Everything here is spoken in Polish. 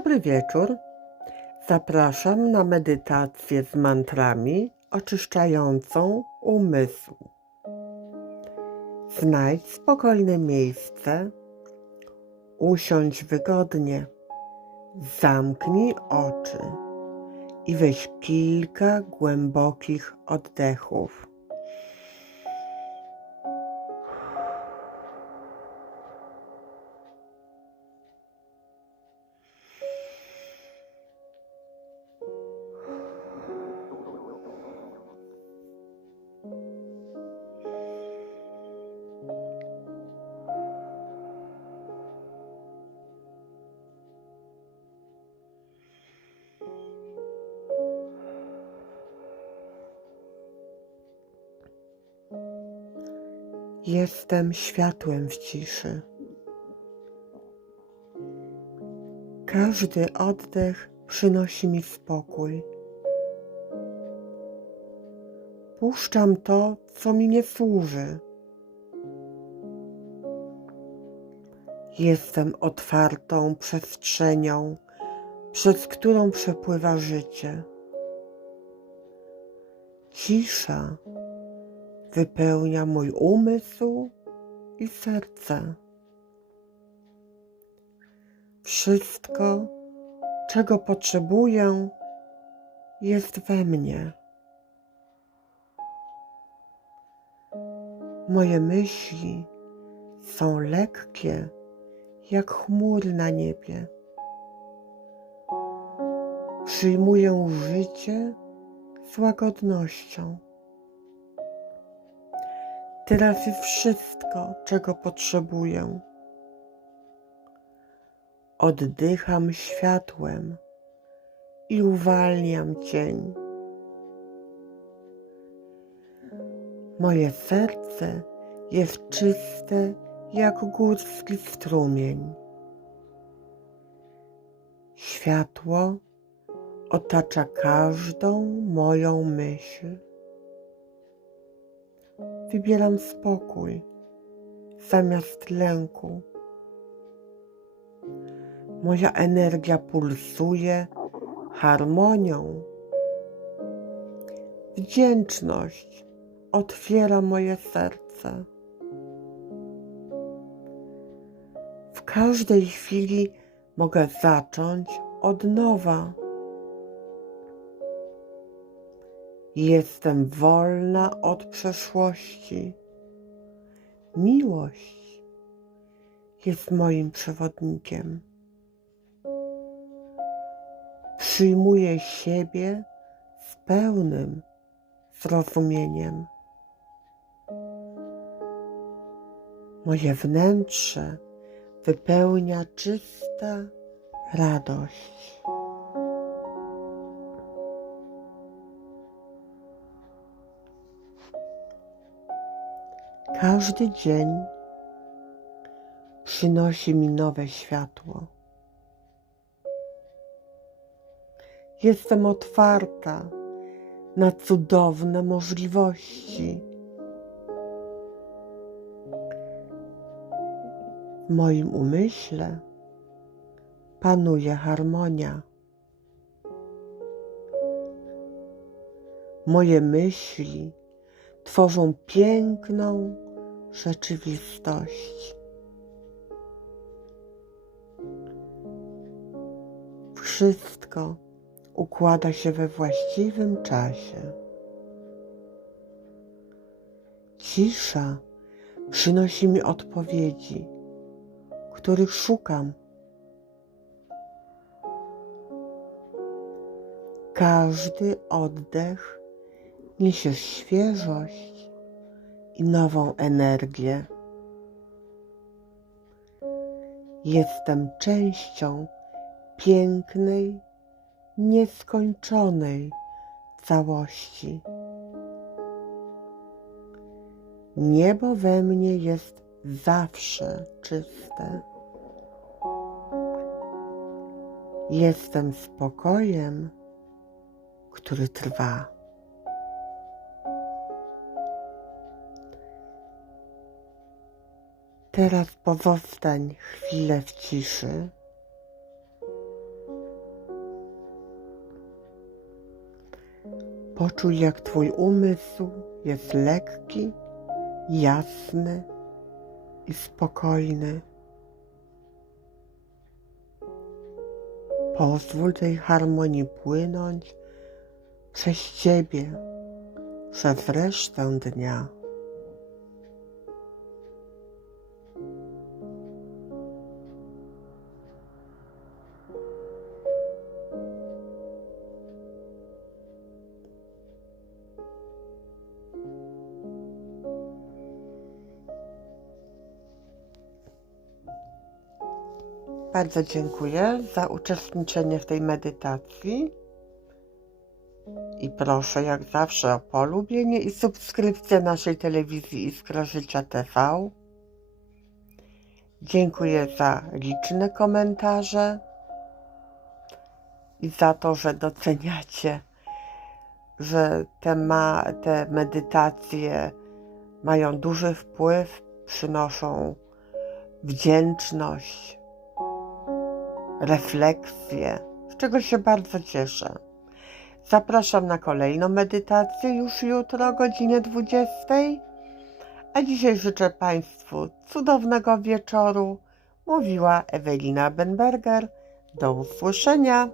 dobry wieczór. Zapraszam na medytację z mantrami oczyszczającą umysł. Znajdź spokojne miejsce, usiądź wygodnie, zamknij oczy i weź kilka głębokich oddechów. Jestem światłem w ciszy. Każdy oddech przynosi mi spokój. Puszczam to, co mi nie służy. Jestem otwartą przestrzenią, przez którą przepływa życie. Cisza wypełnia mój umysł i serce. Wszystko, czego potrzebuję, jest we mnie. Moje myśli są lekkie, jak chmury na niebie. Przyjmuję życie z łagodnością. Teraz jest wszystko, czego potrzebuję. Oddycham światłem i uwalniam cień. Moje serce jest czyste jak górski strumień. Światło otacza każdą moją myśl. Wybieram spokój zamiast lęku. Moja energia pulsuje harmonią. Wdzięczność otwiera moje serce. W każdej chwili mogę zacząć od nowa. Jestem wolna od przeszłości. Miłość jest moim przewodnikiem. Przyjmuję siebie z pełnym zrozumieniem. Moje wnętrze wypełnia czysta radość. Każdy dzień przynosi mi nowe światło. Jestem otwarta na cudowne możliwości. W moim umyśle panuje harmonia. Moje myśli tworzą piękną rzeczywistość. Wszystko układa się we właściwym czasie. Cisza przynosi mi odpowiedzi, których szukam. Każdy oddech niesie świeżość i nową energię. Jestem częścią pięknej, nieskończonej całości. Niebo we mnie jest zawsze czyste. Jestem spokojem, który trwa. Teraz pozostań chwilę w ciszy. Poczuj, jak Twój umysł jest lekki, jasny i spokojny. Pozwól tej harmonii płynąć przez Ciebie przez resztę dnia. Bardzo dziękuję za uczestniczenie w tej medytacji. I proszę jak zawsze o polubienie i subskrypcję naszej telewizji Iskra Życia TV. Dziękuję za liczne komentarze i za to, że doceniacie, że te, ma, te medytacje mają duży wpływ, przynoszą wdzięczność, refleksję, z czego się bardzo cieszę. Zapraszam na kolejną medytację już jutro o godzinie 20. A dzisiaj życzę Państwu cudownego wieczoru. Mówiła Ewelina Benberger. Do usłyszenia.